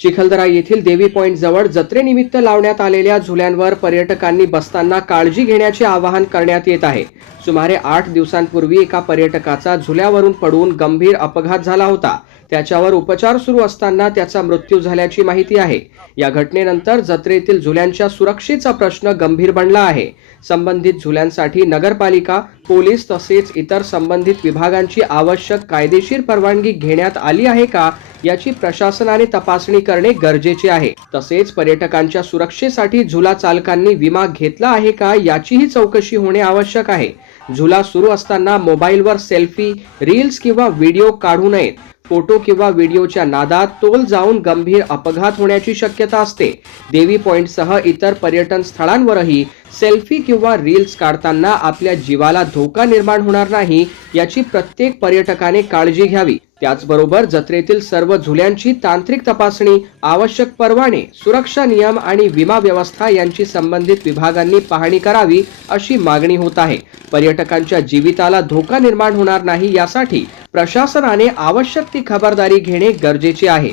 चिखलदरा येथील देवी पॉइंट जवळ जत्रेनिमित्त लावण्यात आलेल्या झुल्यांवर पर्यटकांनी बसताना काळजी घेण्याचे आवाहन करण्यात येत आहे। सुमारे 8 दिवसांपूर्वी एका पर्यटकाचा झुल्यावरून पडून गंभीर अपघात झाला होता। त्याच्यावर उपचार सुरू असताना त्याचा मृत्यू झाल्याची माहिती आहे। या घटनेनंतर जत्रेतील झुल्यांच्या सुरक्षेचा प्रश्न गंभीर बनला आहे। संबंधित झुल्यांसाठी नगरपालिका, पोलीस तसेच इतर संबंधित विभागांची आवश्यक कायदेशीर परवानगी घेण्यात आली आहे का याची प्रशासनाने तपासणी करणे गरजेचे आहे। तसेच पर्यटकांच्या सुरक्षेसाठी झुला चालकांनी विमा घेतला आहे का याचीही चौकशी होणे आवश्यक आहे। झुला सुरू असताना मोबाईलवर सेल्फी, रील्स किंवा व्हिडिओ काढू नयेत। फोटो किंवा व्हिडिओच्या नादात तोल जाऊन गंभीर अपघात होण्याची शक्यता असते। देवी पॉइंटसह इतर पर्यटन स्थळांवरही सेल्फी किंवा रील्स काढताना आपल्या जीवाला धोका निर्माण होणार नाही याची प्रत्येक पर्यटकाने काळजी घ्यावी। त्याचबरोबर जत्रेतील सर्व झुल्यांची तांत्रिक तपासणी, आवश्यक परवाने, सुरक्षा नियम आणि विमा व्यवस्था यांची संबंधित विभागांनी पाहणी करावी अशी मागणी होत आहे। पर्यटकांच्या जीविताला धोका निर्माण होणार नाही यासाठी प्रशासनाने आवश्यक ती खबरदारी घेणे गरजेचे आहे।